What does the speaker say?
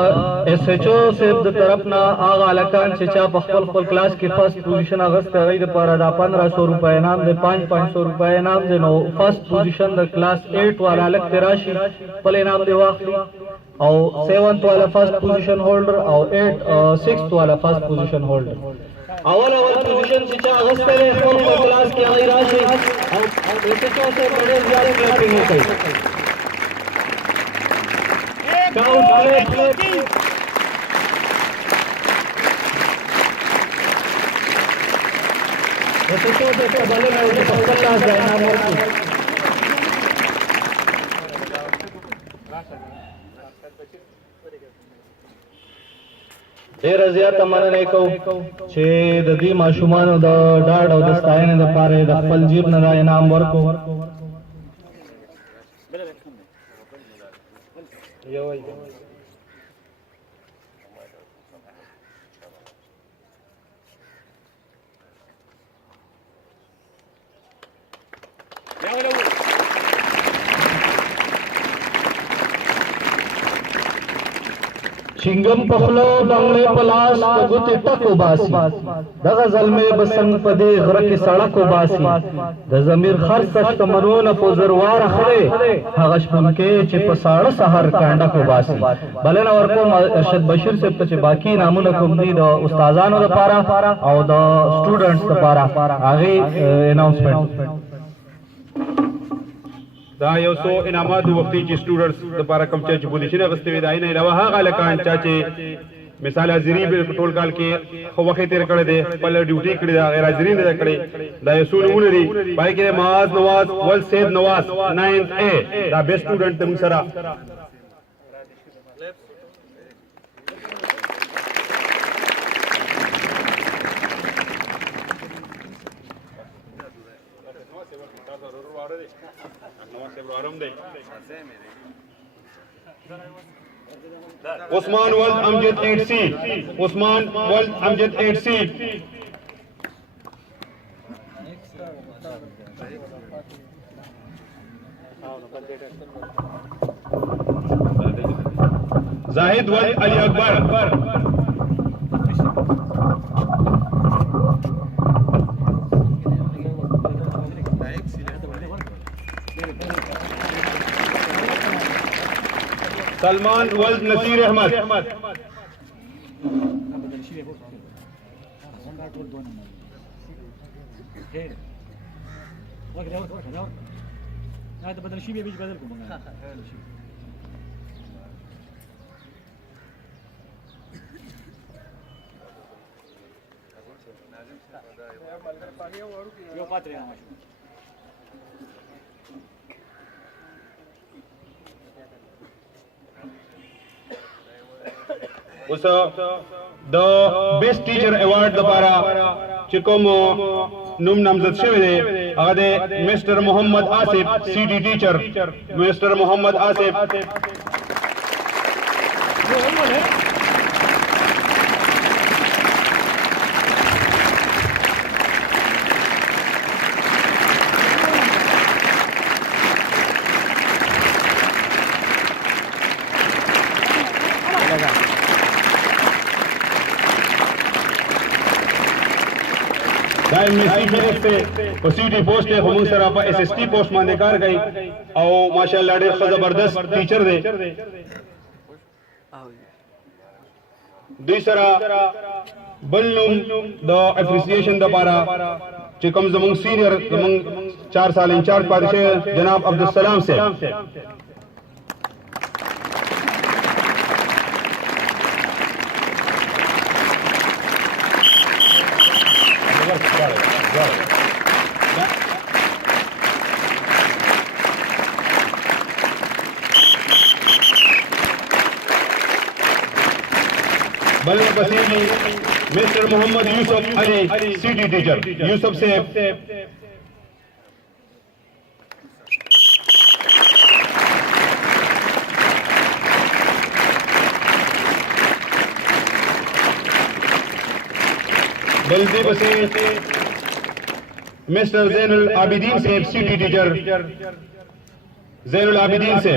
S H O صاحب د طرف نه هغه هلکان چې چا په خپل خپل کلاس کې فرست پوزیشن اخیستی هغوی دپاره دا 1500 روپۍ انعام دی 500 روپۍ انعام دی نو فرست پوزیشن د کلاس 8 والا هلک ترې راشي خپل انعام دی واخلي او 7th والا فرست پوزیشن هولډر او 6th والا فرست پوزیشن هولډر اول پوزیشن چې چا اخیستی دی خپل خپل کلاس کې هغوی راشي او ایس ایچ او صاحب ډېر زیات کلیپینګ وکړي Count clip. Eso todo se vale la de pasar las ganas muerto. ډېر زیات مننه کوم چې د دې ماشومانو د ډاډ او د ستاینې لپاره د خپل جیب نه دا انعام ورکو. چنگم پخلو بنگلے پلاس گوتی ٹکو باسی دغه زلمه بسنگ پدی غرق سڑکو باسی د ضمیر خرسشت منون پوزروار خره هغش پنکه چې پساړه سحر کانډه کو باسی بلنه ورکوم ارشد بشیر صاحب ته چې باقی نامونه کوم دي د استادانو لپاره او د سټوډنټس لپاره هغه اناونسمنت دا یو څو انعامات وختي چې سټوډنټس لپاره کوم چې پوزیشن غستې وي دا نه علاوه هغه لکان چې مثال حاضری په ټول کال کې خو وخت تیر کړی دی خپل ډیوټي کړی دا غیر حاضرین نه کړی دا یو څو نمونه دي پای کې معاذ نواز ول سید نواز 9th A دا بیسټ سټوډنټ تم سره عثمان ولد امجد 8C عثمان ولد امجد 8C زاهد ولد علی اکبر سلمان ولد نصیر احمد اوس د بیسټ ټیچر ایوارډ لپاره چې کوم نوم نامزد شوی دی هغه دی مسټر محمد آصف سی ډي ټیچر مسټر محمد آصف MSc Phoenix से सीटी पोस्ट है हम सर आप SST post माने कार गई او माशाल्लाह ډېر زبردست ټیچر دی دوی سره بلنوم د اپریسیشن د لپاره چې کوم زموږ سینیئر زموږ 4 سال انچارج پاتې جناب عبدالسلام صاحب बल्ले बसीनी मिस्टर मोहम्मद यूसुफ अली सिटी टीचर यूसुफ से बल्दी बसे मिस्टर जैनुल आबिदीन से सिटी टीचर जैनुल आबिदीन से